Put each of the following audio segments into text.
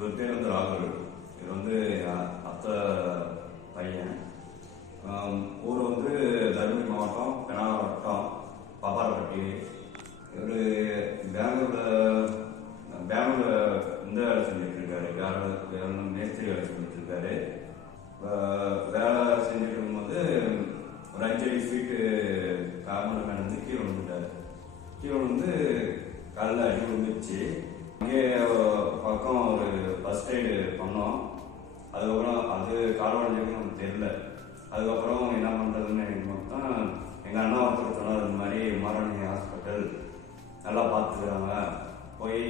இவர் பேர் வந்து ராகுல். இவர் வந்து அத்தை பையன். ஊர் வந்து தருமபுரி மாவட்டம் பெனால வட்டம் பாப்பாரப்பட்டி. இவர் பெங்களூர்ல பெங்களூர்ல இந்த வேலை செஞ்சுட்டு இருக்காரு வேலை வேலை மேஸ்திரி வேலை செஞ்சுட்டு இருக்காரு வேலை செஞ்சுட்டு இருக்கும்போது ஒரு அஞ்சடி ஸ்வீட்டு கார்மெண்ட் மேலே வந்து கீழே விழுந்துட்டார். கீழே வந்து காலில் அடி விழுந்துச்சு இங்கே பக்கம் ஒரு ஃபர்ஸ்ட் எய்டு பண்ணோம். அதுக்கப்புறம் அது கால் உடஞ்சிருக்கு நமக்கு தெரியல. அதுக்கப்புறம் என்ன பண்ணுறதுன்னு எனக்கு மட்டும் எங்கள் அண்ணா ஒருத்தர் சொன்னார் இந்த மாதிரி மாரணி ஹாஸ்பிட்டல் நல்லா பார்த்துக்கிறாங்க. போய்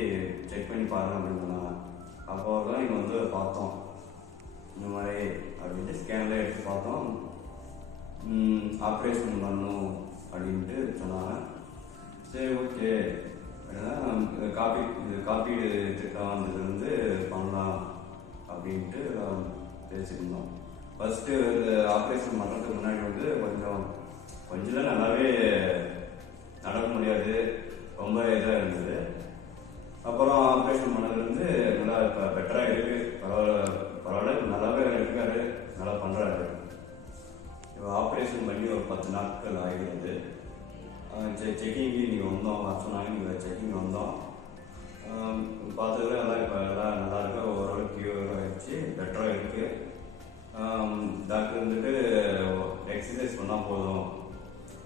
செக் பண்ணி பாருங்க அப்படின்னு சொன்னாங்க. அப்போ தான் இங்கே வந்து பார்த்தோம். இந்த மாதிரி அப்படின்ட்டு ஸ்கேனில் எடுத்து பார்த்தோம். ஆப்ரேஷன் பண்ணணும் அப்படின்ட்டு சொன்னாங்க. சரி ஓகே அப்படின்னா காப்பி காப்பீடு திட்டம் வந்ததுலேருந்து பண்ணலாம் அப்படின்ட்டு ஆம், பேசியிருந்தோம். ஃபஸ்ட்டு இந்த ஆப்ரேஷன் பண்ணுறதுக்கு முன்னாடி வந்து கொஞ்சம் கொஞ்சம் நல்லாவே நடக்க முடியாது. ரொம்ப இதாக இருந்தது. அப்புறம் ஆப்ரேஷன் பண்ணதுலேருந்து நல்லா இப்போ பெட்டராக இருக்கு. பரவாயில்ல பரவாயில்ல. நல்லாவே இருக்காரு. நல்லா பண்ணுறாரு இப்போ ஆப்ரேஷன் பண்ணி ஒரு பத்து நாட்கள் ஆகிடுது செக்கிங்கு நீங்கள் வந்தோம். வர சொன்னாங்க. செக்கிங் வந்தோம். பார்த்ததுல நல்லா இப்போ நல்லா நல்லாயிருக்கு ஓரளவுக்கு கியூர் ஆகிடுச்சு பெட்டராக இருக்குது டாக்டர் வந்துட்டு எக்ஸசைஸ் பண்ணால் போதும்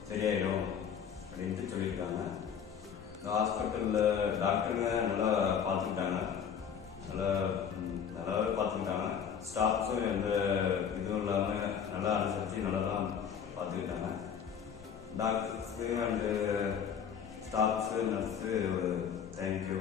சரியாயிடும் அப்படின்ட்டு சொல்லியிருக்காங்க. இந்த ஹாஸ்பிட்டலில் டாக்டருங்க நல்லா பார்த்துக்கிட்டாங்க. நல்லா நல்லாவே பார்த்துக்கிட்டாங்க. ஸ்டாஃப்ஸும் எந்த இதுவும் இல்லாமல் நல்லா அனுசரித்து நல்லா தான் பார்த்துக்கிட்டாங்க. டாக்டர்ஸு அண்டு ஸ்டாஃப்ஸு நர்ஸு ஒரு தேங்க்யூ